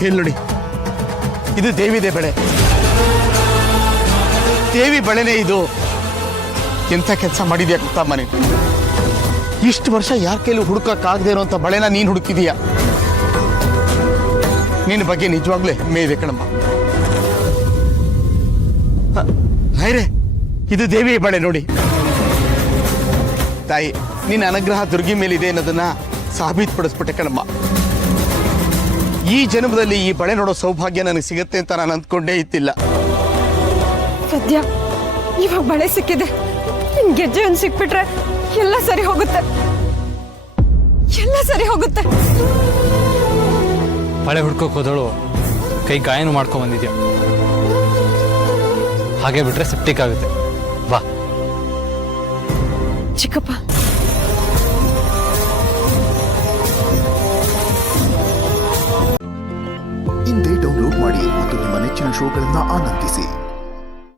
ಹೇಳಿ ನೋಡಿ, ಇದು ದೇವಿದೆ ಬಳೆ, ದೇವಿ ಬಳೆನೇ ಇದು. ಎಂಥ ಕೆಲಸ ಮಾಡಿದ್ಯಾ ಗೊತ್ತಮ್ಮ ನೀನು? ಇಷ್ಟು ವರ್ಷ ಯಾರ ಕೈಲಿ ಹುಡುಕಕ್ಕಾಗದೇ ಇರೋಂಥ ಬಳೆನ ನೀನು ಹುಡುಕಿದೀಯ. ನಿನ್ನ ಬಗ್ಗೆ ನಿಜವಾಗ್ಲೂ ಹೆಮ್ಮೆ ಇದೆ ಕಣಮ್ಮ. ಹೈರೇ, ಇದು ದೇವಿ ಬಳೆ ನೋಡಿ. ತಾಯಿ, ನಿನ್ನ ಅನುಗ್ರಹ ದುರ್ಗಿ ಮೇಲಿದೆ ಅನ್ನೋದನ್ನ ಸಾಬೀತುಪಡಿಸ್ಬಿಟ್ಟೆ ಕಣಮ್ಮ. ಈ ಜನ್ಮದಲ್ಲಿ ಈ ಬಳೆ ನೋಡೋ ಸೌಭಾಗ್ಯ ನನಗೆ ಸಿಗುತ್ತೆ ಅಂತ ನಾನು ಅಂದ್ಕೊಂಡೇ ಇತ್ತಿಲ್ಲ. ಸದ್ಯ ಇವಾಗ ಬಳೆ ಸಿಕ್ಕಿದೆ, ನಿನ್ ಗೆಜ್ಜೆ ಒಂದು ಸಿಕ್ಬಿಟ್ರೆ ಎಲ್ಲ ಸರಿ ಹೋಗುತ್ತೆ, ಎಲ್ಲ ಸರಿ ಹೋಗುತ್ತೆ. ಬಳೆ ಹುಡ್ಕೋಕ್ ಹೋದಳು ಕೈ ಗಾಯನೂ ಮಾಡ್ಕೊಂಡ್ ಬಂದಿದ್ಯಾ, ಹಾಗೆ ಬಿಟ್ರೆ ಸೆಪ್ಟಿಕ್ ಆಗುತ್ತೆ. ಬಾ ಚಿಕ್ಕಪ್ಪ. ಇಂದೇ ಡೌನ್ಲೋಡ್ ಮಾಡಿ ಮತ್ತು ನಿಮ್ಮ ನೆಚ್ಚಿನ ಶೋಗಳನ್ನು ಆನಂದಿಸಿ.